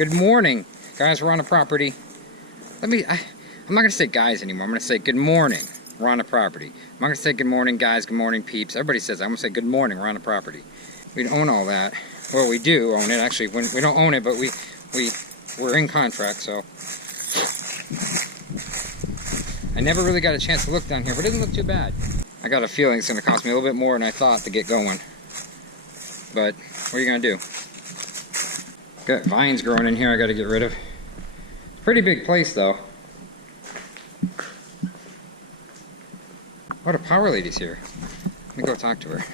Good morning, guys. We're on the property. I'm not gonna say guys anymore. I'm gonna say good morning. We're on the property. I'm not gonna say good morning, guys. Good morning, peeps. Everybody says that. I'm gonna say good morning. We're on the property. We don't own all that. Well, we do own it. Actually, we don't own it, but we're in contract. So I never really got a chance to look down here, but it doesn't look too bad. I got a feeling it's gonna cost me a little bit more than I thought to get going. But what are you gonna do? Got vines growing in here I gotta get rid of. Pretty big place though. Oh, the power lady's here. Let me go talk to her.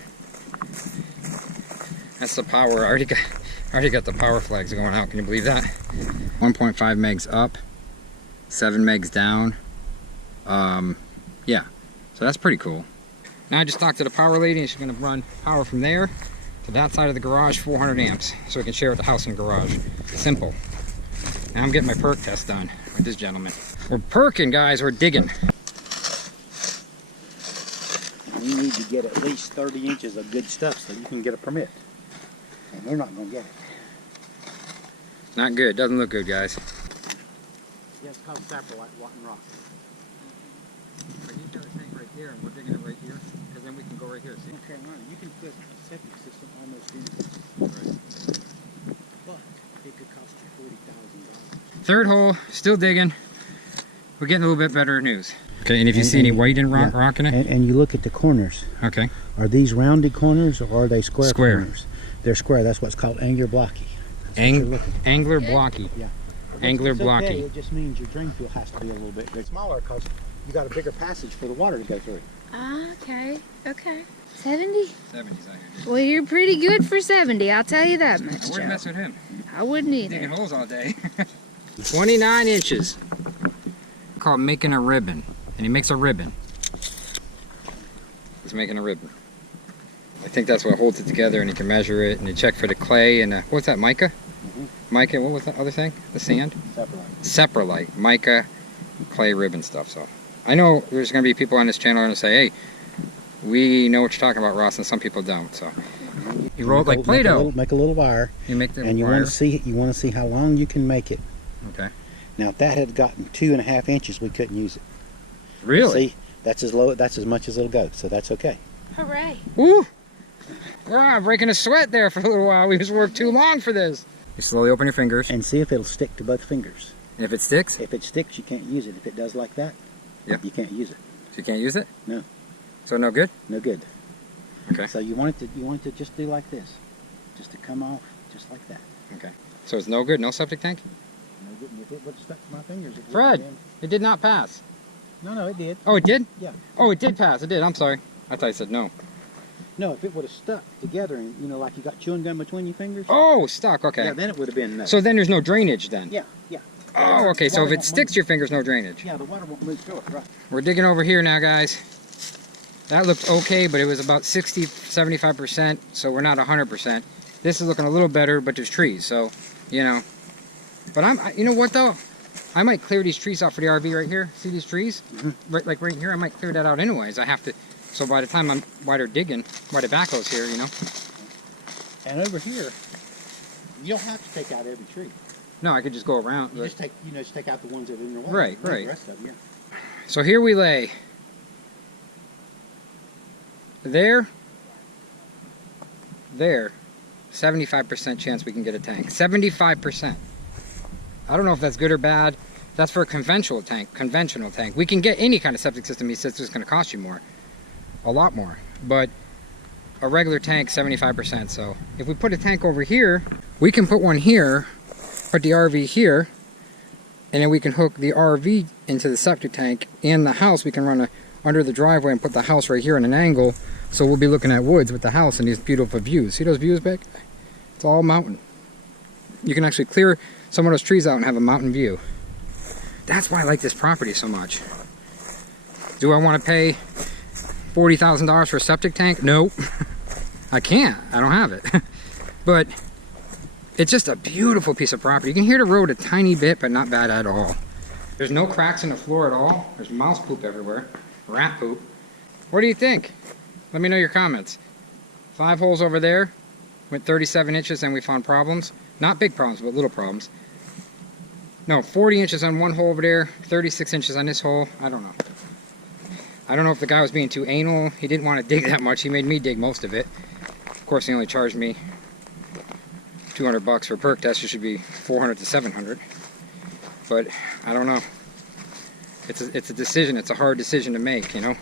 That's the power. I already got the power flags going out. Can you believe that? 1.5 megs up, 7 megs down. Yeah, so that's pretty cool. Now I just talked to the power lady and she's gonna run power from there to that side of the garage, 400 amps, so we can share with the house and garage. Simple. Now I'm getting my perk test done with this gentleman. We're perking, guys. We're digging. You need to get at least 30 inches of good stuff so you can get a permit. And they're not going to get it. Not good. Doesn't look good, guys. Yeah, it's called saprolite, rotten rock. He's got a tank right here, and we're digging it right here, because then we can go right here. See? Okay, right. You can put a septic system almost in it. Right. But it could cost you $40,000. Third hole, still digging. We're getting a little bit better news. Okay, and if you see any white in rock in it? And you look at the corners. Okay. Are these rounded corners or are they square corners? Square. They're square. That's what's called angular blocky. Angler blocky. Yeah. Angler blocky. Okay, it just means your drain field has to be a little bit smaller because you got a bigger passage for the water to go through. Ah, okay. 70? 70's out here. Well, you're pretty good for 70, I'll tell you that much, I wouldn't mess with him. I wouldn't Digging either. holes all day. 29 inches. Called making a ribbon. And he makes a ribbon. He's making a ribbon. I think that's what holds it together, and you can measure it, and you check for the clay and what's that, mica? Mica, what was that other thing? The sand? Saprolite. Saprolite. Mica, clay, ribbon stuff. So I know there's going to be people on this channel going to say, hey, we know what you're talking about, Ross, and some people don't. So you roll it like Play-Doh. Make a little wire. You make the and you wire. want to see how long you can make it. Okay. Now if that had gotten 2.5 inches, we couldn't use it. Really? See, that's as low. That's as much as it'll go. So that's okay. Hooray. Woo! Ah, breaking a sweat there for a little while. We just worked too long for this. You slowly open your fingers. And see if it'll stick to both fingers. And if it sticks? If it sticks, you can't use it. If it does like that, yeah, you can't use it. So you can't use it? No. So no good? No good. Okay. So you want it to just do like this, just to come off just like that. Okay. So it's no good. No septic tank? No good. And if it would have stuck to my fingers, it would Fred, have been... it did not pass. No, it did. Oh, it did? Yeah. Oh, it did pass. It did. I'm sorry. I thought you said no. No, if it would have stuck together and, you know, like you got chewing gum between your fingers. Oh, stuck. Okay. Yeah, then it would have been no. So then there's no drainage then? Yeah, yeah. Oh, okay. So if it sticks to your fingers, no drainage. Yeah, the water won't move through it, right. We're digging over here now, guys. That looked okay, but it was about 60, 75%, so we're not 100%. This is looking a little better, but there's trees, so, you know. But you know what though? I might clear these trees out for the RV right here. See these trees? Right, like right here, I might clear that out anyways. I have to, so by the time while they're digging, while the backhoe's here, you know. And over here, you don't have to take out every tree. No, I could just go around. You just take out the ones that are in the way. Right, right. The rest of them, yeah. So here we lay. There. 75% chance we can get a tank. 75%. I don't know if that's good or bad. That's for a conventional tank. We can get any kind of septic system. He says it's just going to cost you more. A lot more. But a regular tank, 75%. So if we put a tank over here, we can put one here, put the RV here, and then we can hook the RV into the septic tank and the house. We can run under the driveway and put the house right here in an angle. So we'll be looking at woods with the house and these beautiful views. See those views back? It's all mountain. You can actually clear some of those trees out and have a mountain view. That's why I like this property so much. Do I want to pay $40,000 for a septic tank? No. I can't. I don't have it. But it's just a beautiful piece of property. You can hear the road a tiny bit, but not bad at all. There's no cracks in the floor at all. There's mouse poop everywhere. Rat poop. What do you think? Let me know your comments. 5 holes over there. Went 37 inches and we found problems. Not big problems, but little problems. No, 40 inches on one hole over there, 36 inches on this hole. I don't know. I don't know if the guy was being too anal. He didn't want to dig that much. He made me dig most of it. Of course, he only charged me $200 for perk test. It should be 400 to 700. But I don't know. It's a decision. It's a hard decision to make, you know.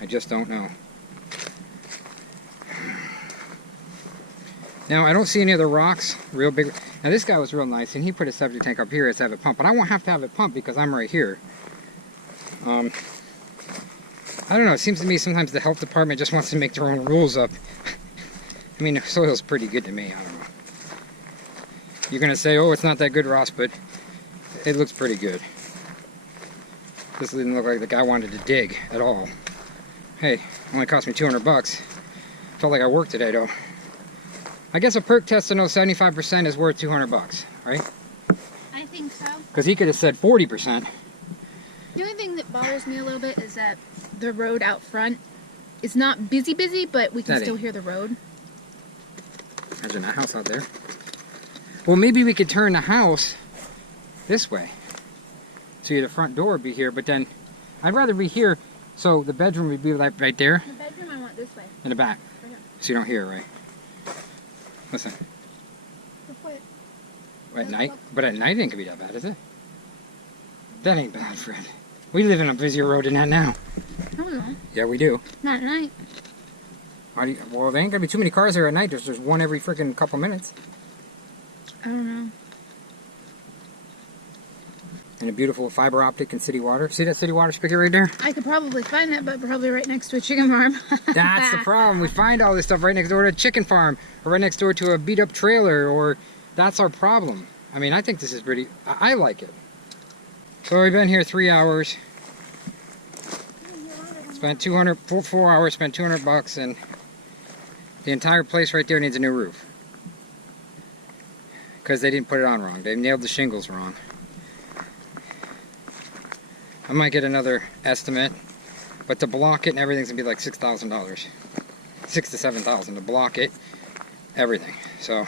I just don't know. Now, I don't see any other rocks, real big. Now, this guy was real nice, and he put a septic tank up here to have it pumped. But I won't have to have it pumped because I'm right here. I don't know. It seems to me sometimes the health department just wants to make their own rules up. I mean, the soil's pretty good to me. I don't know. You're going to say, oh, it's not that good, Ross, but it looks pretty good. This didn't look like the guy wanted to dig at all. Hey, only cost me $200. Felt like I worked today, though. I guess a perk test to know 75% is worth $200, right? I think so. Because he could have said 40%. The only thing that bothers me a little bit is that the road out front is not busy, but we can still hear the road. Imagine that house out there. Well, maybe we could turn the house this way. So the front door would be here, but then I'd rather be here, so the bedroom would be like right there. The bedroom I want this way. In the back. Okay. So you don't hear it, right? Listen. At night? But at night it ain't gonna be that bad, is it? That ain't bad, Fred. We live in a busier road than that now. No, we won't. Yeah, we do. Not at night. Well, there ain't gonna be too many cars there at night. There's one every freaking couple minutes. I don't know. And a beautiful fiber optic and city water. See that city water spigot right there? I could probably find that, but probably right next to a chicken farm. That's the problem. We find all this stuff right next door to a chicken farm, or right next door to a beat up trailer, or that's our problem. I mean, I think this is pretty, I like it. So we've been here 3 hours. Spent 4 hours, spent $200, and the entire place right there needs a new roof. Because they didn't put it on wrong. They nailed the shingles wrong. I might get another estimate, but to block it and everything's gonna be like $6,000. $6,000 to $7,000 to block it, everything. So,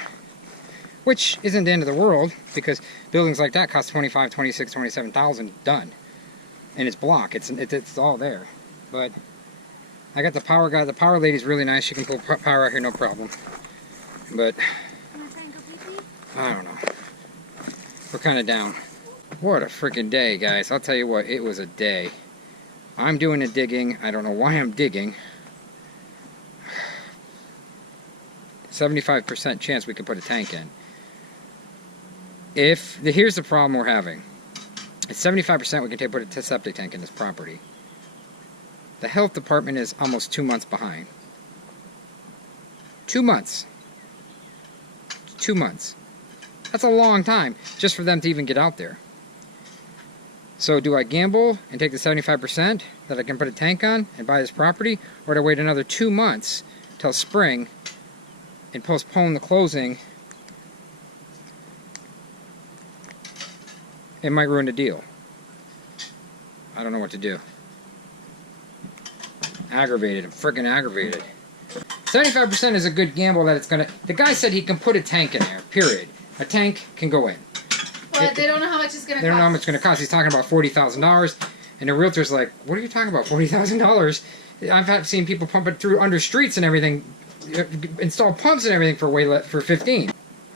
which isn't the end of the world, because buildings like that cost $25,000, $26,000, $27,000 done. And it's block, it's all there. But I got the power guy, the power lady's really nice, she can pull power out here no problem. But I don't know. We're kind of down. What a freaking day, guys. I'll tell you what, it was a day. I'm doing the digging. I don't know why I'm digging. 75% chance we could put a tank in. Here's the problem we're having. It's 75% we can put a septic tank in this property. The health department is almost 2 months behind. 2 months. 2 months. That's a long time just for them to even get out there. So do I gamble and take the 75% that I can put a tank on and buy this property, or do I wait another 2 months till spring and postpone the closing? It might ruin the deal. I don't know what to do. Aggravated. I'm freaking aggravated. 75% is a good gamble that it's gonna... The guy said he can put a tank in there, period. A tank can go in. But they don't know how much it's going to cost. They don't know how much it's going to cost. He's talking about $40,000. And the realtor's like, what are you talking about, $40,000? I've seen people pump it through under streets and everything, install pumps and everything for 15.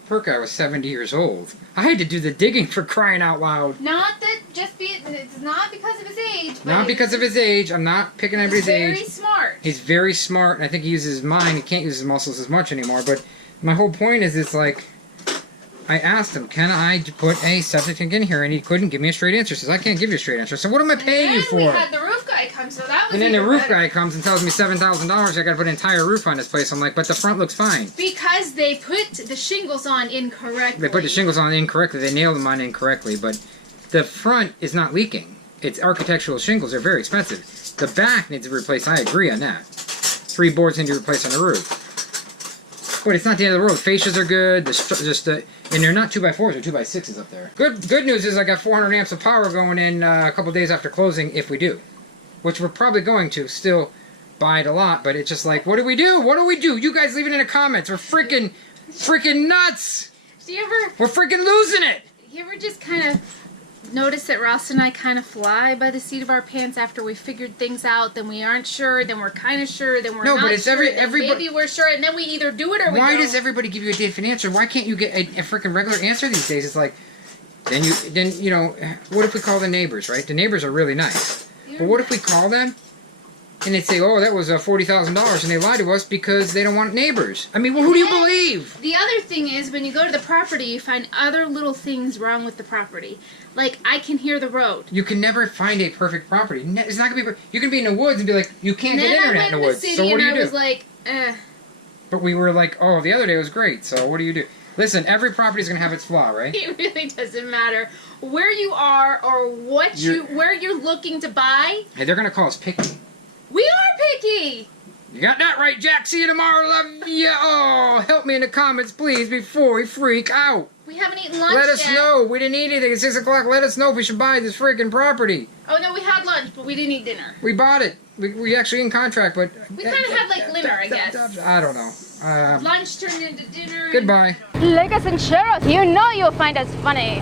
Perk guy was 70 years old. I had to do the digging, for crying out loud. Not that it's not because of his age. But Not because of his age. I'm not picking anybody's age. He's very smart. He's very smart, and I think he uses his mind. He can't use his muscles as much anymore. But my whole point is, it's like, I asked him, can I put a septic tank in here? And he couldn't give me a straight answer. He says, I can't give you a straight answer. So what am I paying you for? And we had the roof guy come, so that was And then the roof better. guy comes and tells me $7,000 I gotta put an entire roof on this place. I'm like, but the front looks fine. Because they put the shingles on incorrectly. They put the shingles on incorrectly. They nailed them on incorrectly. But the front is not leaking. It's architectural shingles. They're very expensive. The back needs to be replaced. I agree on that. 3 boards need to be replaced on the roof. But it's not the end of the world. The fascias are good. And they're not 2x4s. They're 2x6s up there. Good news is I got 400 amps of power going in a couple days after closing, if we do. Which we're probably going to still buy it a lot. But it's just like, what do we do? What do we do? You guys leave it in the comments. We're freaking nuts. Do you ever... We're freaking losing it. You ever just kind of notice that Ross and I kind of fly by the seat of our pants after we figured things out, then we aren't sure, then we're kind of sure, then we're No, not but it's sure, then everybody. maybe we're sure, and then we either do it or we Why don't. does everybody give you a different answer? Why can't you get a freaking regular answer these days? It's like, then you know, what if we call the neighbors, right? The neighbors are really nice. But what if we call them and they say, oh, that was $40,000, and they lie to us because they don't want neighbors? I mean, well, who do you believe? The other thing is, when you go to the property, you find other little things wrong with the property. Like, I can hear the road. You can never find a perfect property. It's not gonna be. You can be in the woods and be like, you can't get internet in the woods. So what do you do? I was like, eh. But we were like, oh, the other day was great. So what do you do? Listen, every property is gonna have its flaw, right? It really doesn't matter where you are or where you're looking to buy. Hey, they're gonna call us picky. We are picky. You got that right, Jack. See you tomorrow. Love ya. Oh, help me in the comments, please, before we freak out. We haven't eaten lunch Let us yet. know. We didn't eat anything. It's 6 o'clock. Let us know if we should buy this freaking property. Oh, no, we had lunch, but we didn't eat dinner. We bought it. We actually in contract, but... We kind of had, like, dinner, I guess. I don't know. Lunch turned into dinner. Goodbye. Like us and share us. You know you'll find us funny.